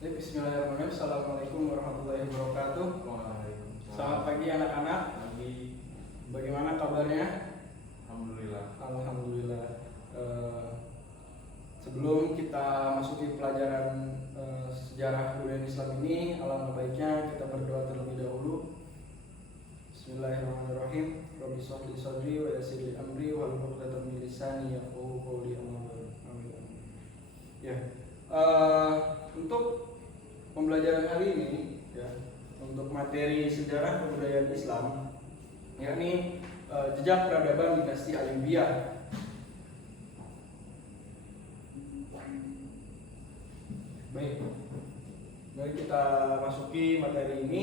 Bismillahirrahmanirrahim. Assalamualaikum warahmatullahi wabarakatuh. Selamat pagi anak-anak. Bagaimana kabarnya? Alhamdulillah. Sebelum kita masuki pelajaran sejarah budaya Islam ini, alangkah baiknya kita berdoa terlebih dahulu. Bismillahirrahmanirrahim. Rabbi shrah li sadri wa yassir li amri wahlul 'uqdatam min lisani yafqahu qawli. Amin. Ya. Untuk pembelajaran hari ini, ya, untuk materi sejarah kebudayaan Islam, yakni jejak peradaban dinasti Ayyubiyah. Baik, mari kita masuki materi ini.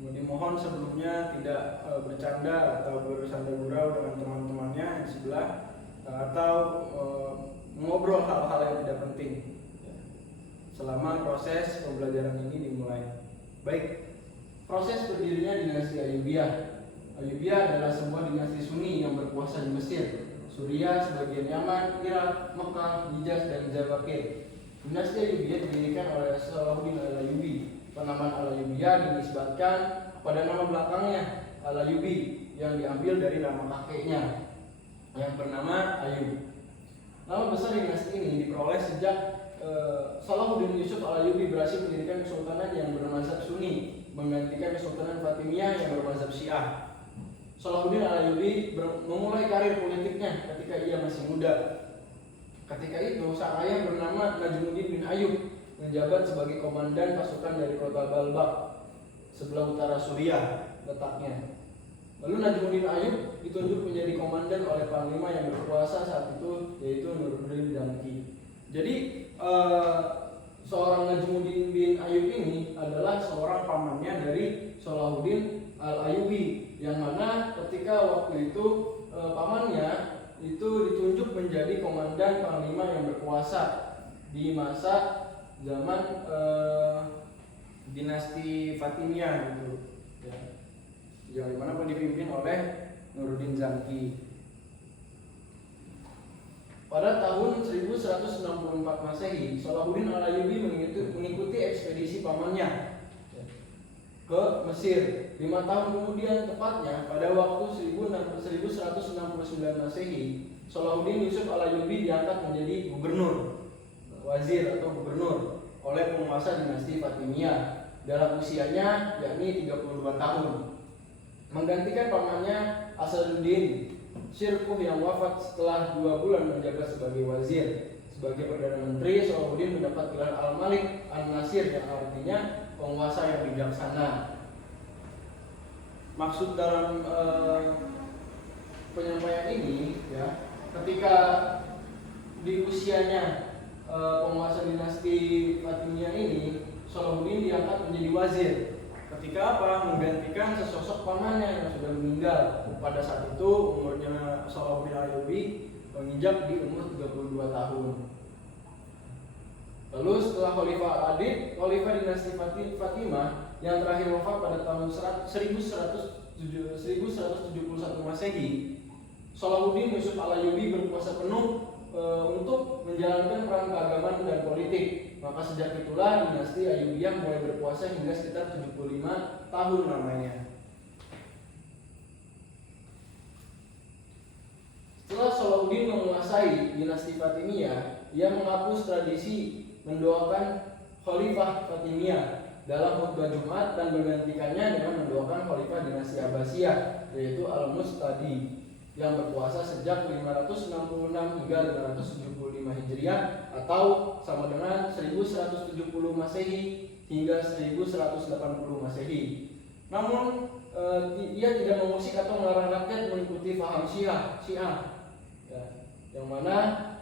Dimohon sebelumnya tidak bercanda atau bersanda gurau dengan teman-temannya yang sebelah, atau mengobrol hal-hal yang tidak penting selama proses pembelajaran ini dimulai. Baik, proses berdirinya dinasti Ayyubiyah. Ayyubiyah adalah sebuah dinasti Sunni yang berkuasa di Mesir, Suriah, sebagian Yaman, Irak, Mekah, Hijaz, dan Jabakir. Dinasti Ayyubiyah didirikan oleh Salahuddin Al-Ayyubi. Penamaan Al-Ayyubiyah dinisbatkan kepada nama belakangnya Al-Ayyubi yang diambil dari nama kakeknya yang bernama Ayyub. Nama besar dinasti ini diperoleh sejak Salahuddin Yusuf Al-Ayyubi berhasil mendirikan kesultanan yang bermazhab Sunni, menggantikan kesultanan Fatimiyah yang bermazhab Syiah. Salahuddin Al-Ayyubi memulai karir politiknya ketika ia masih muda. Ketika itu, sang ayah bernama Najmuddin bin Ayyub menjabat sebagai komandan pasukan dari kota Balbak, sebelah utara Suriah letaknya. Lalu Najmuddin Ayyub ditunjuk menjadi komandan oleh panglima yang berkuasa saat itu, yaitu Nuruddin Zanki. Jadi seorang Najmuddin bin Ayyub ini adalah seorang pamannya dari Salahuddin Al-Ayyubi, yang mana ketika waktu itu pamannya itu ditunjuk menjadi komandan panglima yang berkuasa di masa zaman dinasti Fatimiyah gitu, ya, yang dimana dipimpin oleh Nuruddin Zanki. Pada tahun 1164 Masehi, Salahuddin Al-Ayyubi mengikuti ekspedisi pamannya ke Mesir. 5 tahun kemudian, tepatnya pada waktu 1169 Masehi, Salahuddin Yusuf Al-Ayyubi diangkat menjadi gubernur, wazir atau gubernur oleh penguasa dinasti Fatimiyah dalam usianya yakni 32 tahun, menggantikan pamannya Asaduddin Syirkuh yang wafat setelah 2 bulan menjabat sebagai wazir. Sebagai Perdana Menteri, Salahuddin mendapat gelar Al-Malik An-Nasir yang artinya penguasa yang bijaksana. Maksud dalam penyampaian ini, ya, ketika di usianya penguasa dinasti Fatimiyah ini, Salahuddin diangkat menjadi wazir. Ketika apa? Menggantikan sesosok pamannya yang sudah meninggal. Pada saat itu umurnya Salahuddin Al-Ayyubi menginjak di umur 32 tahun. Lalu setelah Khalifah Al-Adid, Khalifah dinasti Fatimah yang terakhir wafat pada tahun 1171 Masehi, Salahuddin Yusuf Al-Ayyubi berkuasa penuh untuk menjalankan peran keagamaan dan politik. Maka sejak itulah dinasti Ayyubiyah mulai berkuasa hingga sekitar 75 tahun lamanya. Setelah Salahuddin menguasai dinasti Fatimiyah, ia menghapus tradisi mendoakan Khalifah Fatimiyah dalam khutbah Jumat dan menggantikannya dengan mendoakan Khalifah dinasti Abbasiyah, yaitu Al-Mustadi, yang berkuasa sejak 566 hingga 575 Hijriah atau sama dengan 1170 Masehi hingga 1180 Masehi. Namun ia tidak mengusik atau melarang rakyat mengikuti paham Syiah, ya, yang mana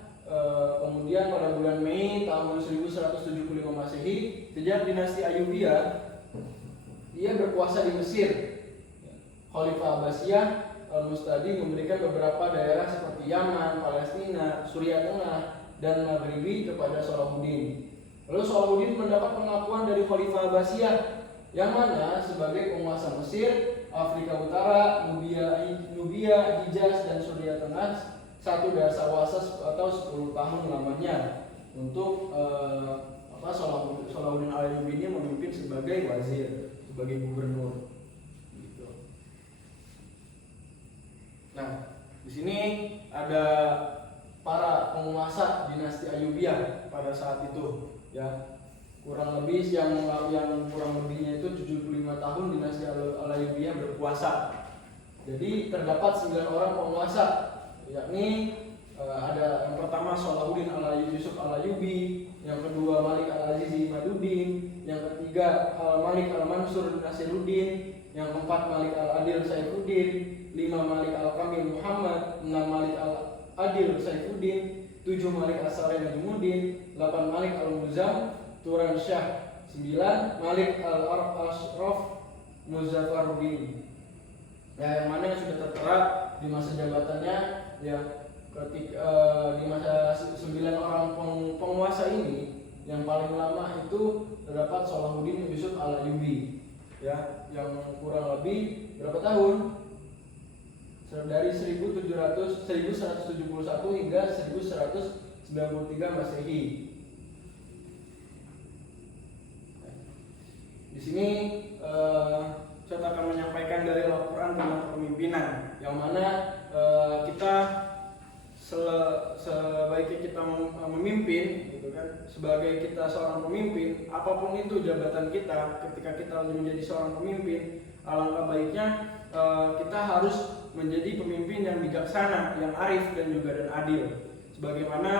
kemudian pada bulan Mei tahun 1175 Masehi, sejak dinasti Ayyubiyah ia berkuasa di Mesir. Khalifah Abbasiyah Al-Mustadi memberikan beberapa daerah seperti Yaman, Palestina, Suriah Tengah, dan Maghribi kepada Salahuddin. Lalu Salahuddin mendapat pengakuan dari Khalifah Abbasiyah yang mana sebagai penguasa Mesir, Afrika Utara, Nubia, Hijaz, dan Suriah Tengah satu dasawasa atau 10 tahun lamanya untuk Salahuddin al-Ayyubi ini memimpin sebagai wazir, sebagai gubernur. Gitu. Nah, di sini ada para penguasa dinasti Ayyubiyah pada saat itu, ya. Kurang lebih yang kurang lebihnya itu 75 tahun dinasti al-Ayyubiyah berkuasa. Jadi terdapat 9 orang penguasa, yakni ada yang pertama Salahuddin Yusuf al-Ayyubi, yang kedua Malik al-Azizi Maduddin, yang ketiga Malik al-Mansur Nasiruddin, yang keempat Malik al-Adil Saifuddin, 5 Malik al-Kamil Muhammad, 6 Malik al-Adil Saifuddin, 7 Malik as-Saleh Najmuddin, 8 Malik al-Muzam Turan Syah, 9 Malik al-Ashraf Muzaffaruddin. Ya, yang mana yang sudah tertera di masa jabatannya, ya, ketika di masa 9 orang penguasa ini, yang paling lama itu terdapat Salahuddin Yusuf al-Ayyubi, ya, yang kurang lebih berapa tahun? Dari 1171 hingga 1193 Masehi. Di sini saya akan menyampaikan dari Al-Quran tentang kepemimpinan, yang mana kita sebaiknya kita memimpin, gitu kan. Sebagai kita seorang pemimpin, apapun itu jabatan kita, ketika kita menjadi seorang pemimpin, alangkah baiknya kita harus menjadi pemimpin yang bijaksana, yang arif dan juga adil. Sebagaimana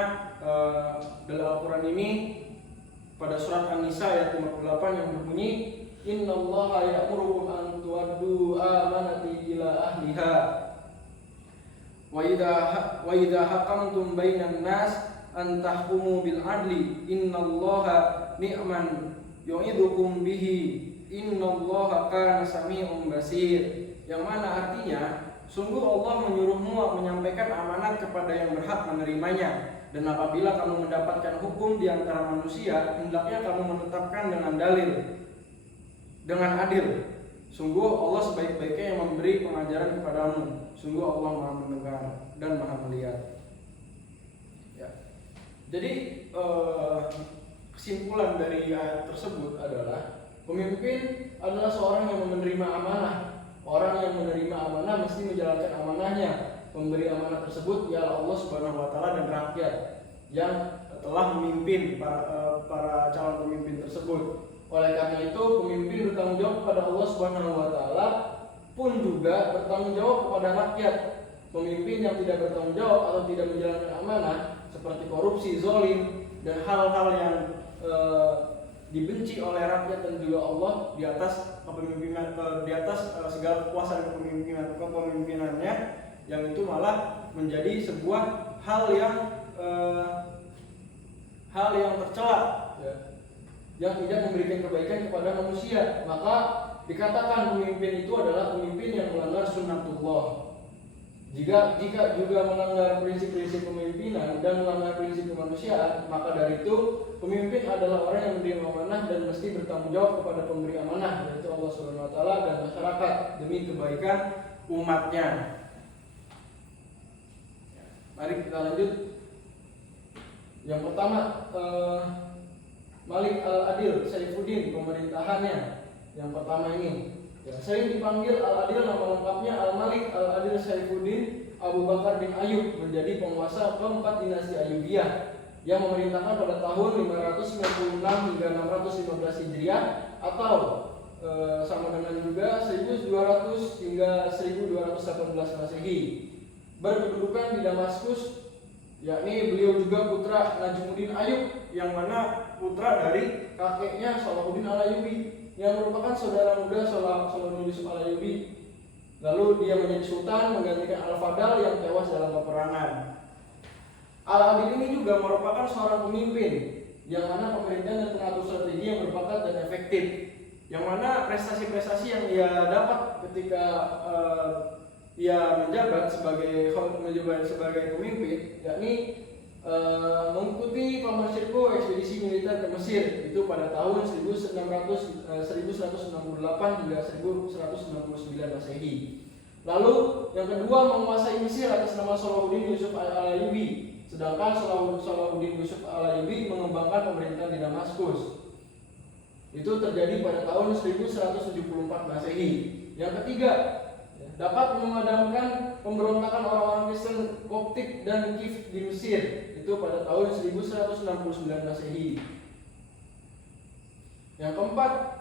dalam Al-Quran ini pada surat An-Nisa ayat 58 yang berbunyi, Innallaha ya'murukum an tu'addu amanati ila ahliha wa idza hakamtum bainan nas an tahkumu bil adli innallaha ni'man yu'idukum bihi innallaha kana sami'un basir. Yang mana artinya, sungguh Allah menyuruhmu menyampaikan amanat kepada yang berhak menerimanya, dan apabila kamu mendapatkan hukum di antara manusia, hendaknya kamu menetapkan dengan dalil, dengan adil. Sungguh Allah sebaik-baiknya yang memberi pengajaran kepadamu. Sungguh Allah Maha mendengar dan Maha melihat. Ya. Jadi kesimpulan dari ayat tersebut adalah pemimpin adalah seorang yang menerima amanah. Orang yang menerima amanah mesti menjalankan amanahnya. Pemberi amanah tersebut ialah Allah Subhanahu wa taala dan rakyat yang telah memimpin para calon pemimpin tersebut. Oleh karena itu, pemimpin bertanggung jawab kepada Allah Subhanahu wa taala pun juga bertanggung jawab kepada rakyat. Pemimpin yang tidak bertanggung jawab atau tidak menjalankan amanah seperti korupsi, zalim, dan hal-hal yang dibenci oleh rakyat dan juga Allah di atas kepemimpinan, di atas segala kekuasaan kepemimpinannya, yang itu malah menjadi sebuah hal yang tercela, ya, yang tidak memberikan kebaikan kepada manusia. Maka dikatakan pemimpin itu adalah pemimpin yang melanggar sunnatullah. Jika juga melanggar prinsip-prinsip kepemimpinan dan melanggar prinsip kemanusiaan, maka dari itu pemimpin adalah orang yang memberi amanah dan mesti bertanggung jawab kepada pemberi amanah, yaitu Allah Subhanahu wa taala dan masyarakat, demi kebaikan umatnya. Mari kita lanjut. Yang pertama, Malik al-Adil Saifuddin, pemerintahannya. Yang pertama ini, ya, sering dipanggil al-Adil, nama lengkapnya Al-Malik al-Adil Saifuddin Abu Bakar bin Ayyub, menjadi penguasa keempat dinasti Ayyubiyah yang memerintahkan pada tahun 596 hingga 615 Hijriah, atau sama dengan juga 1200 hingga 1218 Masehi. Berkedudukan di Damaskus, yakni beliau juga putra Najmuddin Ayyub, yang mana putra dari kakeknya Salahuddin al-Ayyubi, yang merupakan saudara muda Salahuddin Yusuf al-Ayyubi. Lalu dia menjadi sultan menggantikan Al-Fadal yang tewas dalam peperangan. Al-Adil ini juga merupakan seorang pemimpin yang mana pemerintahan dan pengatur strategi yang berbakat dan efektif, yang mana prestasi-prestasi yang ia dapat ketika ia menjabat sebagai pemimpin, yakni mengikuti pamer sirko ekspedisi militer ke Mesir itu pada tahun 1168 hingga 1169 Masehi. Lalu yang kedua, menguasai Mesir atas nama Salahuddin Yusuf al-Ayyubi, sedangkan Salahuddin Yusuf al-Ayyubi mengembangkan pemerintahan di Damaskus. Itu terjadi pada tahun 1174 Masehi. Yang ketiga, dapat memadamkan pemberontakan orang-orang Kristen Koptik dan Kif di Mesir. Itu pada tahun 1169 Masehi. Yang keempat,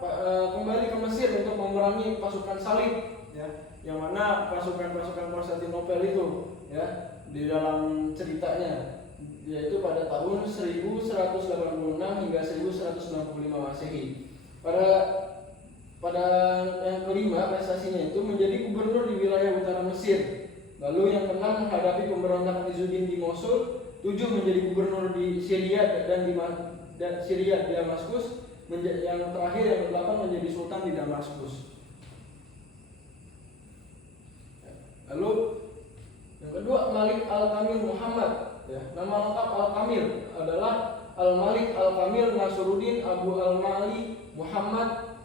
kembali ke Mesir untuk memerangi pasukan salib, ya, yang mana pasukan-pasukan Konstantinopel itu, ya, di dalam ceritanya, yaitu pada tahun 1186 hingga 1195 Masehi. Pada yang kelima, prestasinya itu menjadi gubernur di wilayah utara Mesir. Lalu yang keenam, menghadapi pemberontakan Izzuddin di Mosul. 7, menjadi gubernur di Syria dan Syria di Damaskus. Yang terakhir, yang ke-8, menjadi sultan di Damaskus. Lalu yang kedua, Malik Al-Kamil Muhammad, ya. Nama lengkap Al-Kamil adalah Al-Malik Al-Kamil Nasruddin Abu Al-Mali Muhammad.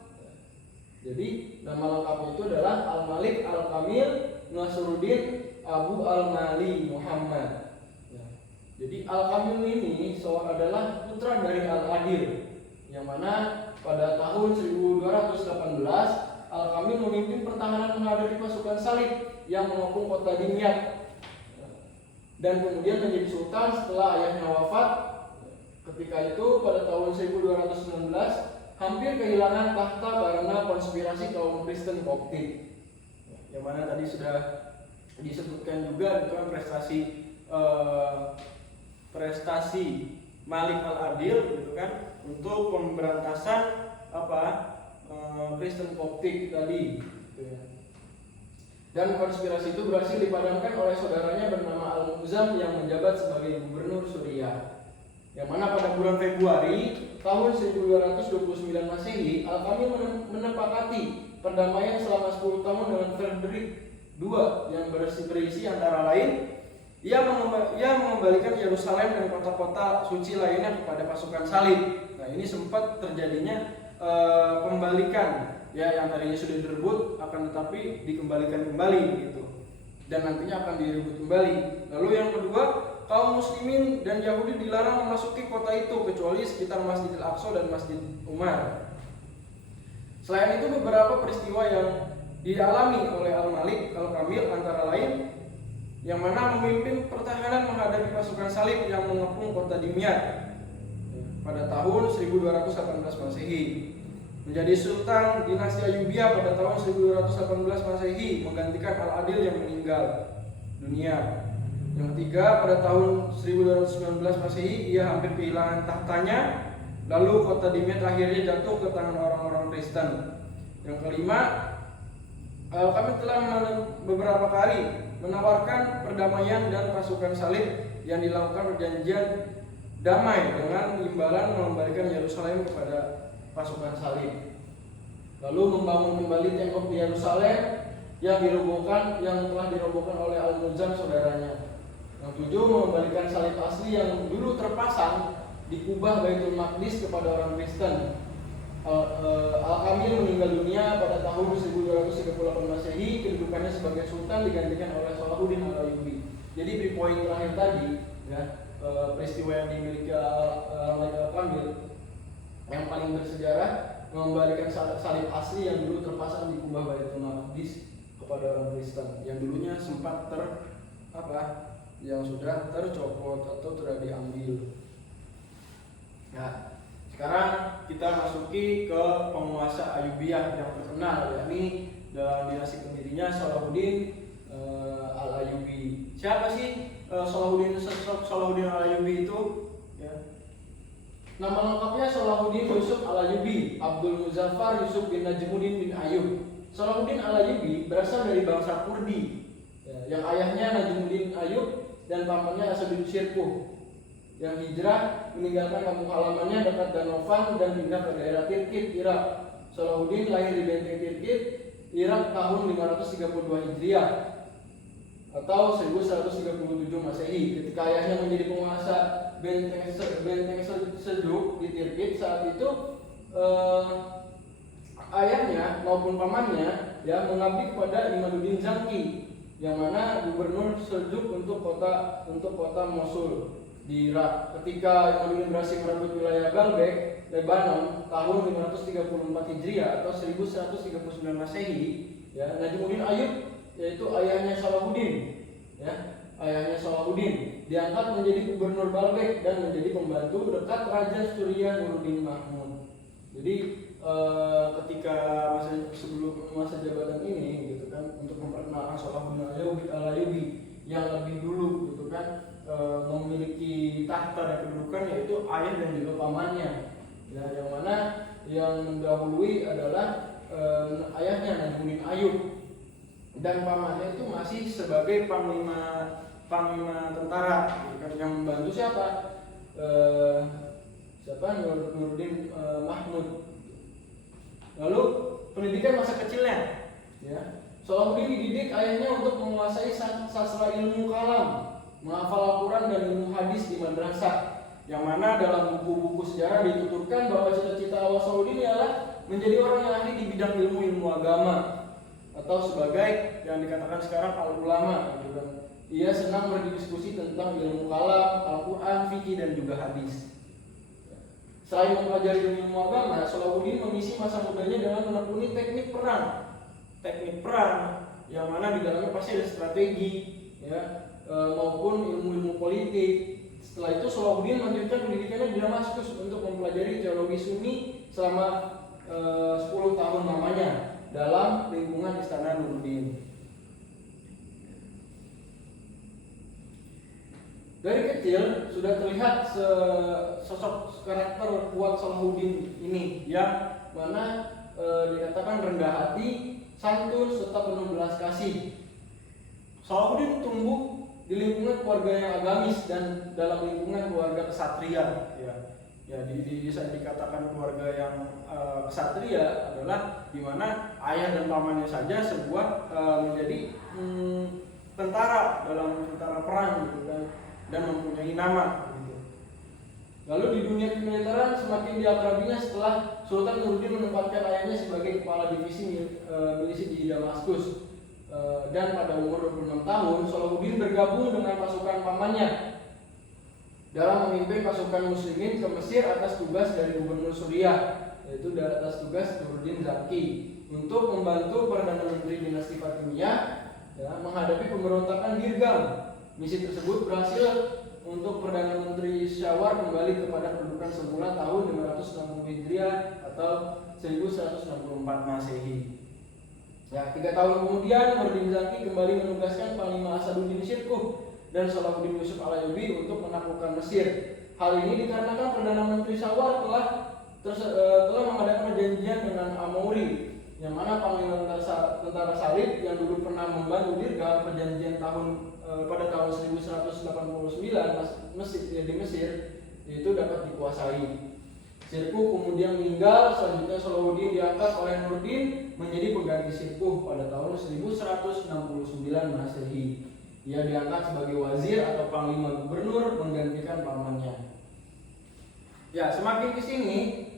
Jadi nama lengkapnya itu adalah Al-Malik Al-Kamil Nasruddin Abu Al-Mali Muhammad, ya. Jadi Al-Kamil ini adalah putra dari Al-Adil, yang mana pada tahun 1218 Al-Kamil memimpin pertahanan menghadapi pasukan salib yang mengepung kota Dimyat, dan kemudian menjadi sultan setelah ayahnya wafat. Ketika itu pada tahun 1219 hampir kehilangan tahta karena konspirasi kaum Kristen Koptik, yang mana tadi sudah disebutkan juga itu kan prestasi Malik Al-Adil gitu kan, untuk pemberantasan Kristen Koptik tadi, gitu ya. Dan konspirasi itu berhasil dipadamkan oleh saudaranya bernama Al-Muzam yang menjabat sebagai gubernur Suriah. Yang mana pada bulan Februari tahun 1229 Masehi, Al-Kamil menepakati perdamaian selama 10 tahun dengan Frederick II yang berisi antara lain ia mengembalikan Yerusalem dan kota-kota suci lainnya kepada pasukan salib. Nah, ini sempat terjadinya pembalikan, ya, yang tadinya sudah direbut akan tetapi dikembalikan kembali gitu, dan nantinya akan direbut kembali. Lalu yang kedua, kaum muslimin dan Yahudi dilarang memasuki kota itu kecuali sekitar Masjidil Aqsa dan Masjid Umar. Selain itu, beberapa peristiwa yang dialami oleh Al-Malik Al-Kamil antara lain yang mana memimpin pertahanan menghadapi pasukan salib yang mengepung kota Dimyat pada tahun 1218 Masehi, menjadi sultan dinasti Ayyubiyah pada tahun 1218 Masehi menggantikan Al-Adil yang meninggal dunia. Yang ketiga, pada tahun 1219 Masehi ia hampir kehilangan tahtanya, lalu kota Dimyat akhirnya jatuh ke tangan orang-orang Kristen. Yang kelima, kami telah beberapa kali menawarkan perdamaian dan pasukan salib yang dilakukan perjanjian damai dengan imbalan mengembalikan Yerusalem kepada pasukan salib. Lalu membangun kembali tembok di Yerusalem yang telah dirobohkan oleh Al-Muzam saudaranya. Yang 7, mengembalikan salib asli yang dulu terpasang di Kubah Baitul Maqdis kepada orang Kristen. Al-Kamil meninggal dunia pada tahun 1238 Masehi. Kedudukannya sebagai sultan digantikan oleh Salahuddin Al-Ayyubi. Jadi di poin terakhir tadi, ya, peristiwa yang dimiliki Al-Malik Al-Kamil yang paling bersejarah, mengembalikan salib asli yang dulu terpasang di Kubah Baitul Maqdis kepada orang Kristen yang dulunya sempat yang sudah tercopot atau sudah diambil. Nah, sekarang kita masuki ke penguasa Ayyubiyah yang terkenal, yakni dalam dinasti pendirinya Salahuddin Al-Ayyubi. Siapa sih Salahuddin Al-Ayyubi itu? Ya. Nama lengkapnya Salahuddin Yusuf Al-Ayyubi Abdul Muzaffar Yusuf bin Najmuddin bin Ayyub. Salahuddin Al-Ayyubi berasal dari bangsa Kurdi, ya, yang ayahnya Najmuddin Ayyub dan pamannya Asaduddin Syirkuh, yang hijrah meninggalkan kampung halamannya dekat Danau Van dan pindah ke daerah Tirkit, Irak. Salahuddin lahir di benteng Tirkit, Irak tahun 532 Hijriah atau 1137 Masehi. Ketika ayahnya menjadi penguasa benteng Sejuk di Tirkit, saat itu ayahnya maupun pamannya, ya, mengabdi kepada Imaduddin Zangki, yang mana gubernur Seljuk untuk kota Mosul. di Irak. Ketika Imaduddin berhasil merebut wilayah Baalbek, Lebanon tahun 534 Hijriah atau 1139 Masehi, ya, Najmuddin Ayyub, yaitu ayahnya Salahuddin, ya, ayahnya Salahuddin diangkat menjadi gubernur Baalbek dan menjadi pembantu dekat Raja Suriah Nuruddin Mahmud. Jadi ketika sebelum masa jabatan ini gitu kan, untuk memperkenalkan Salahuddin Al-Ayyubi yang lebih dulu gitu kan memiliki tahta dan kedudukan, yaitu ayah dan juga pamannya, ya, yang mana yang mendahului adalah ayahnya Najmuddin Ayyub, dan pamannya itu masih sebagai panglima tentara gitu kan, yang membantu siapa? Nuruddin Mahmud. Lalu pendidikan masa kecilnya, ya, Salahuddin dididik ayahnya untuk menguasai sastra ilmu kalam, menghafal Al-Quran dan ilmu hadis di madrasah, yang mana dalam buku-buku sejarah dituturkan bahwa cita-cita awal Salahuddin ialah menjadi orang yang ahli di bidang ilmu agama, atau sebagai yang dikatakan sekarang al-ulama gitu kan. Ia senang berdiskusi tentang ilmu kalam, Al-Quran, fikih dan juga hadis. Selain mempelajari ilmu agama, Salahuddin mengisi masa mudanya dengan menekuni teknik perang yang mana di dalamnya pasti ada strategi, ya, maupun ilmu-ilmu politik. Setelah itu Salahuddin melanjutkan pendidikannya di Damaskus untuk mempelajari teologi Sunni selama 10 tahun lamanya dalam lingkungan istana Nuruddin. Dari kecil sudah terlihat sosok karakter kuat Salahuddin ini, yang mana dikatakan rendah hati, santun, serta penuh belas kasih. Salahuddin tumbuh di lingkungan keluarga yang agamis dan dalam lingkungan keluarga kesatria, ya, bisa dikatakan keluarga yang kesatria adalah dimana ayah dan pamannya saja menjadi tentara dalam tentara perang gitu kan, dan mempunyai nama gitu. Lalu di dunia kemiliteran semakin diakrabinya setelah Sultan Nuruddin menempatkan ayahnya sebagai kepala divisi milisi di Damaskus, dan pada umur 26 tahun Salahuddin bergabung dengan pasukan pamannya dalam memimpin pasukan muslimin ke Mesir atas tugas dari gubernur Suriah, yaitu atas tugas Nuruddin Zaki, untuk membantu Perdana Menteri dinasti Fatimiyah, ya, menghadapi pemberontakan Girgam. Misi tersebut berhasil untuk Perdana Menteri Syawar kembali kepada kedudukan semula tahun 560 Hijriah atau 1164 Masehi. Ya, 3 tahun kemudian Nuruddin Zaki kembali menugaskan Panglima Asaduddin Syirkuh dan Salahuddin Yusuf Al-Ayyubi untuk menaklukkan Mesir. Hal ini dikarenakan Perdana Menteri Syawar telah mengadakan perjanjian dengan Amouri, yang mana Panglima Tentara Salib yang dulu pernah membantu Girgam perjanjian pada tahun 1189 di Mesir itu dapat dikuasai. Syirkuh kemudian meninggal. Selanjutnya Salahuddin diangkat oleh Nuruddin menjadi pengganti Syirkuh pada tahun 1169 Masehi. Ia diangkat sebagai wazir atau panglima gubernur menggantikan pamannya. Ya, semakin kesini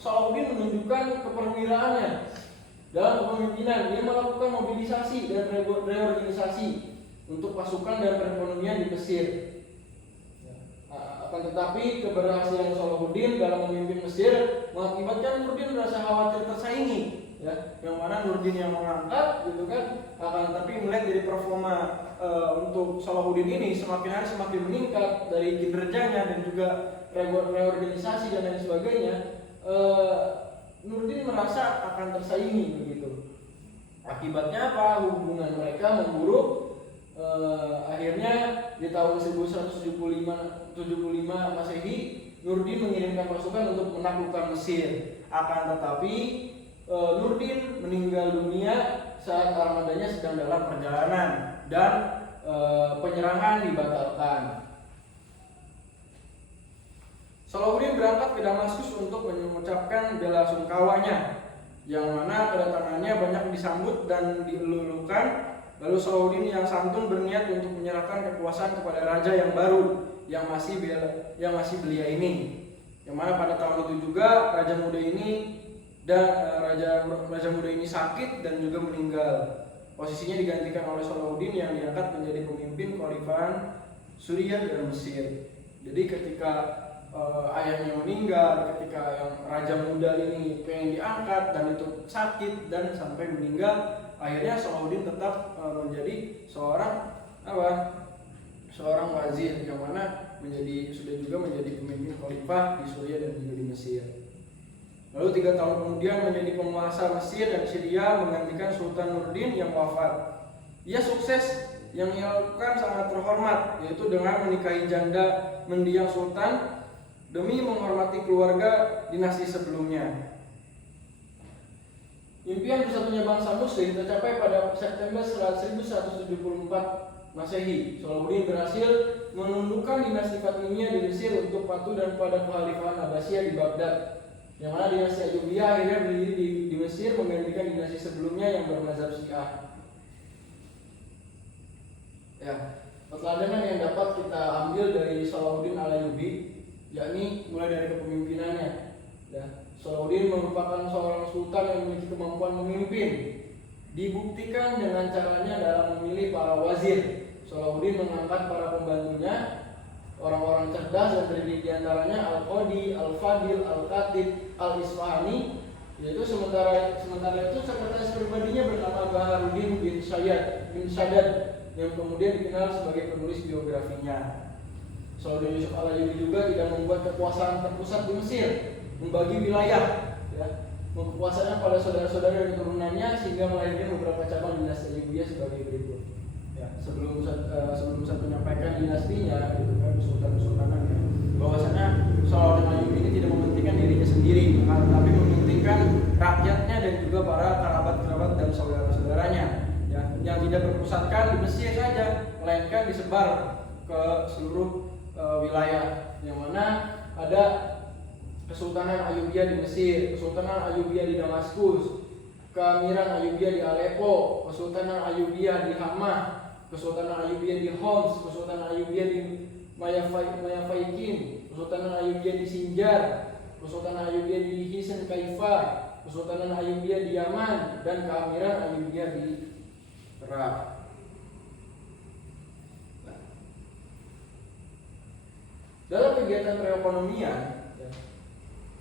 Salahuddin menunjukkan keperwiraannya dalam kepemimpinan. Dia melakukan mobilisasi dan reorganisasi untuk pasukan dan perekonomian di Mesir. Akan tetapi keberhasilan Salahuddin dalam memimpin Mesir mengakibatkan Nuruddin merasa khawatir tersaingi, ya, yang mana Nuruddin yang mengangkat gitu kan. Akan tetapi melihat dari performa untuk Salahuddin ini semakin hari semakin meningkat dari kinerjanya dan juga reorganisasi dan lain sebagainya, Nuruddin merasa akan tersaingi begitu. Akibatnya apa? Hubungan mereka memburuk. Akhirnya di tahun 1175 Masehi Nuruddin mengirimkan pasukan untuk menaklukkan Mesir. Akan tetapi Nuruddin meninggal dunia saat armadanya sedang dalam perjalanan dan penyerangan dibatalkan. Salahuddin berangkat ke Damaskus untuk mengucapkan bela sungkawanya, yang mana kedatangannya banyak disambut dan dielulukan. Lalu Salahuddin yang santun berniat untuk menyerahkan kekuasaan kepada raja yang baru yang masih belia ini. Yang mana pada tahun itu juga raja muda ini sakit dan juga meninggal. Posisinya digantikan oleh Salahuddin yang diangkat menjadi pemimpin kekhalifahan Suriah dan Mesir. Jadi ketika ayahnya meninggal, ketika yang raja muda ini pengen diangkat dan itu sakit dan sampai meninggal, akhirnya Salahuddin tetap menjadi seorang wazir, yang mana sudah juga menjadi pemimpin khalifah di Suriah dan juga di Mesir. Lalu 3 tahun kemudian menjadi penguasa Mesir dan Syria menggantikan Sultan Nurdin yang wafat. Ia sukses, yang ia lakukan sangat terhormat, yaitu dengan menikahi janda mendiang sultan demi menghormati keluarga dinasti sebelumnya. Impian bersatunya bangsa Muslim tercapai pada September 1174 Masehi. Salahuddin berhasil menundukkan dinasti Fatimiyah di Mesir untuk patuh dan pada kekhalifahan Abbasiyah di Baghdad, yang mana dinasti Ayyubiyah akhirnya berdiri di Mesir menggantikan dinasti sebelumnya yang bermazhab Syiah. Ya, peteladanan yang dapat kita ambil dari Salahuddin Al-Ayyubi, yakni mulai dari kepemimpinannya. Ya, Salahuddin merupakan seorang sultan yang memiliki kemampuan memimpin. Dibuktikan dengan caranya dalam memilih para wazir. Salahuddin mengangkat para pembantunya, orang-orang cerdas dan terdidik diantaranya Al-Qadi, Al-Fadil, Al-Khatib, Al-Isfahani. Yaitu sementara itu sekretaris pribadinya bernama Baharuddin bin Shaddad yang kemudian dikenal sebagai penulis biografinya. Salahuddin Yusuf Al-Ayyubi juga tidak membuat kekuasaan terpusat di Mesir, membagi wilayah, ya, kekuasaannya pada saudara-saudara dan turunannya sehingga melahirkan beberapa cabang dinasti Ayyubiyah sebagai berikut. Ya, sebelum saya menyampaikan dinastinya, gitu kan, sultan-sultanannya, bahwasanya Salahuddin Ayyubi ini tidak mementingkan dirinya sendiri, tapi mementingkan rakyatnya dan juga para kerabat-kerabat dan saudara-saudaranya, ya, yang tidak berpusatkan di Mesir saja, melainkan disebar ke seluruh wilayah, yang mana ada Kesultanan Ayyubiyah di Mesir, Kesultanan Ayyubiyah di Damaskus, Keamiran Ayyubiyah di Aleppo, Kesultanan Ayyubiyah di Hama, Kesultanan Ayyubiyah di Homs, Kesultanan Ayyubiyah di Mayafaikin, Kesultanan Ayyubiyah di Sinjar, Kesultanan Ayyubiyah di Hisan Kaifa, Kesultanan Ayyubiyah di Yaman, dan Keamiran Ayyubiyah di Perak. Dalam kegiatan perekonomian,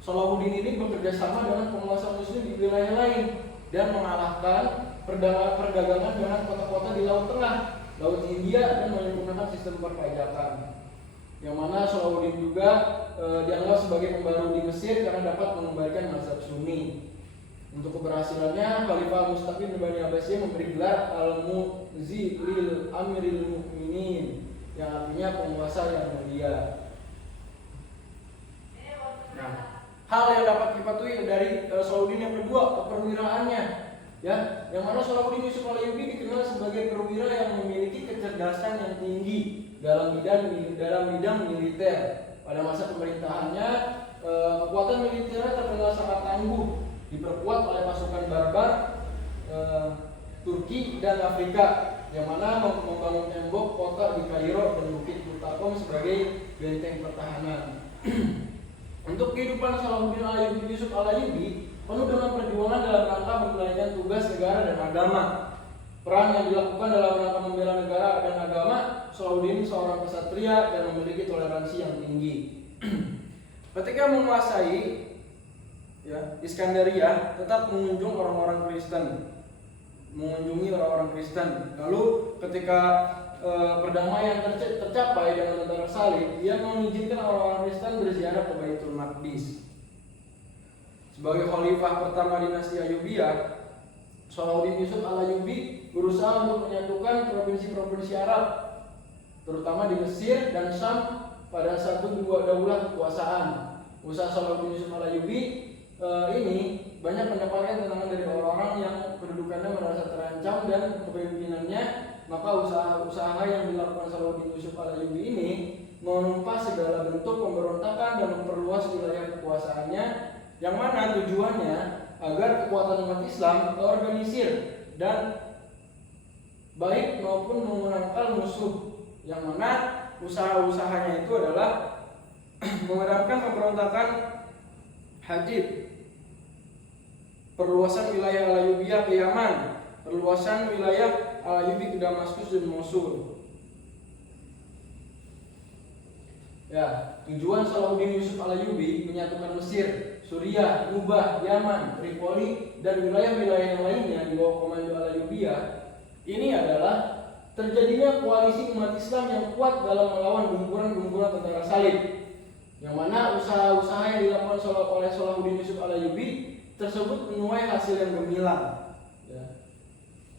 Salahuddin ini bekerja sama dengan penguasa Muslim di wilayah lain dan mengalahkan perdagangan dengan kota-kota di Laut Tengah, Laut Hindia, dan menyempurnakan sistem perpajakan. Yang mana Salahuddin juga dianggap sebagai pembaru di Mesir karena dapat mengembalikan mazhab Sunni. Untuk keberhasilannya, Khalifah Mustaqim bin Bani Abbasiyah memberi gelar Al-Mu'zi lil Amiril Mu'minin, yang artinya penguasa yang mulia. Nah, hal yang dapat dipatuhi dari Salahuddin yang kedua, keperwiraannya, ya, yang mana Salahuddin Yusuf Al-Ayyubi dikenal sebagai perwira yang memiliki kecerdasan yang tinggi dalam bidang militer. Pada masa pemerintahannya, kekuatan militernya terkenal sangat tangguh, diperkuat oleh pasukan barbar Turki dan Afrika, yang mana membangun tembok kota di Kairo dan Bukit Tutakom sebagai benteng pertahanan. Untuk kehidupan Salahuddin Al-Ayyubi Yusuf Al-Ayyubi penuh dengan perjuangan dalam rangka menunaikan tugas negara dan agama. Perang yang dilakukan dalam rangka membela negara dan agama, Salahuddin seorang kesatria dan memiliki toleransi yang tinggi. Ketika menguasai, ya, Iskandaria, tetap mengunjungi orang-orang Kristen. Lalu ketika perdamaian tercapai dengan tentara salib, dia mengizinkan orang-orang Kristen berziarah ke Baitul Maqdis. Sebagai khalifah pertama dinasti Ayyubiyah, Salahuddin Yusuf Al-Ayyubi berusaha untuk menyatukan provinsi-provinsi Arab, terutama di Mesir dan Syam pada satu dua daulah kekuasaan. Usaha Salahuddin Yusuf Al-Ayyubi ini banyak mendapatkan tentangan dari orang-orang yang kedudukannya merasa terancam dan kepemimpinannya. Maka usaha-usaha yang dilakukan Salahuddin Yusuf Al-Ayyubi ini menumpas segala bentuk pemberontakan dan memperluas wilayah kekuasaannya, yang mana tujuannya agar kekuatan umat Islam terorganisir dan baik maupun memenangkan musuh, yang mana usaha-usahanya itu adalah memadamkan pemberontakan Hajib, perluasan wilayah Al-Ayyubiyah ke Yaman, perluasan wilayah Al-Ayyubi ke Damaskus dan Mosul. Ya, tujuan Salahuddin Yusuf Al-Ayyubi menyatukan Mesir, Suriah, Kubah, Yaman, Tripoli, dan wilayah-wilayah yang lainnya di bawah komando Al-Ayyubiyah ini adalah terjadinya koalisi umat Islam yang kuat dalam melawan gempuran-gempuran tentara salib, yang mana usaha-usaha yang dilakukan oleh Salahuddin Yusuf Al-Ayyubi tersebut menuai hasil yang gemilang. Ya.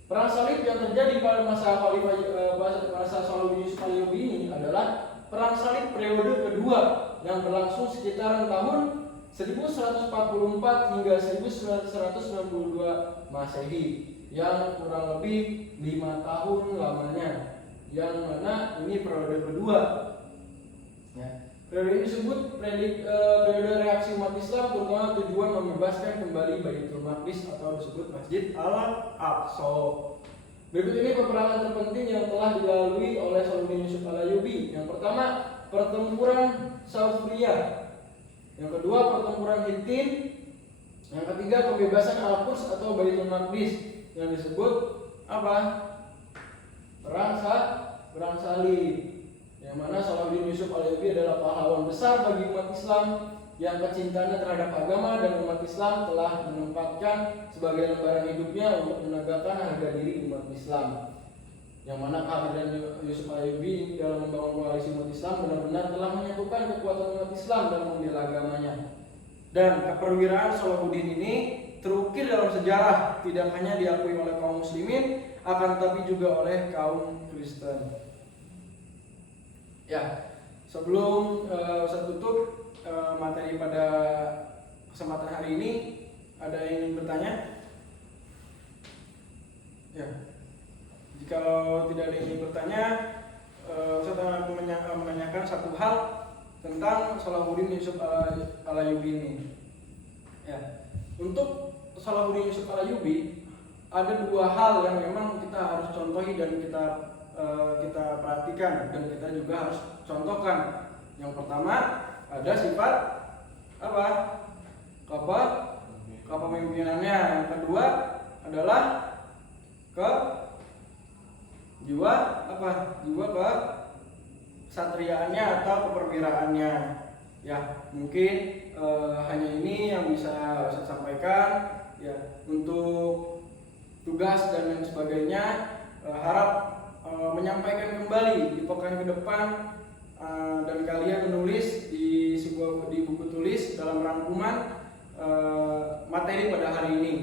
Perang salib yang terjadi pada masa Salahuddin Yusuf Al-Ayyubi ini adalah perang salib periode kedua yang berlangsung sekitaran tahun 1144 hingga 1192 Masehi, yang kurang lebih 5 tahun lamanya, yang mana ini periode kedua. Ya. Periode ini disebut periode reaksi umat Islam, terutama tujuan membebaskan kembali Baitul Maqdis atau disebut Masjid Al-Aqsa. Berikut ini peperangan terpenting yang telah dilalui oleh Salahuddin Yusuf Al-Ayyubi. Yang pertama, pertempuran Saufriyah. Yang kedua, pertempuran Hittin. Yang ketiga, pembebasan Al-Quds atau Baitul Maqdis yang disebut apa? Perang Salib. Yang mana Salahuddin Yusuf Al-Ayyubi adalah pahlawan besar bagi umat Islam yang kecintaannya terhadap agama dan umat Islam telah menempatkan sebagai lembaran hidupnya untuk menegakkan harga diri umat Islam. Yang mana kehadiran Yusuf Al-Ayyubi dalam membangun koalisi umat Islam benar-benar telah menyatukan kekuatan umat Islam dalam membela agamanya. Dan keperwiraan Salahuddin ini terukir dalam sejarah, tidak hanya diakui oleh kaum muslimin, akan tetapi juga oleh kaum Kristen. Ya, sebelum saya tutup materi pada kesempatan hari ini, ada yang ingin bertanya? Ya, jika tidak ada yang ingin bertanya, saya akan menanyakan satu hal tentang Salahuddin Yusuf Al-Ayyubi ini. Ya, untuk Salahuddin Yusuf Al-Ayyubi ada dua hal yang memang kita harus contohi dan kita perhatikan dan kita juga harus contohkan. Yang pertama, ada sifat apa? Kepemimpinannya. Yang kedua adalah jiwa kesatriaannya atau keperwiraannya. Ya, mungkin hanya ini yang bisa saya sampaikan. Ya, untuk tugas dan lain sebagainya, harap menyampaikan kembali di pekan ke depan, dan kalian menulis di buku tulis dalam rangkuman materi pada hari ini.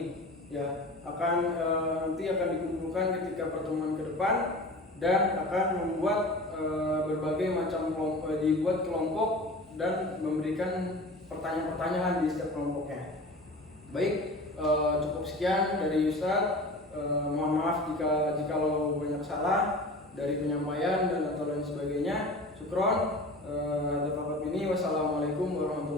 Ya, nanti akan dikumpulkan ketika pertemuan ke depan dan akan membuat berbagai macam dibuat kelompok dan memberikan pertanyaan-pertanyaan di setiap kelompoknya. Baik, cukup sekian dari Ustadz. Mohon maaf jikalau banyak salah dari penyampaian dan atau lain sebagainya. Syukron. Wassalamualaikum warahmatullahi wabarakatuh.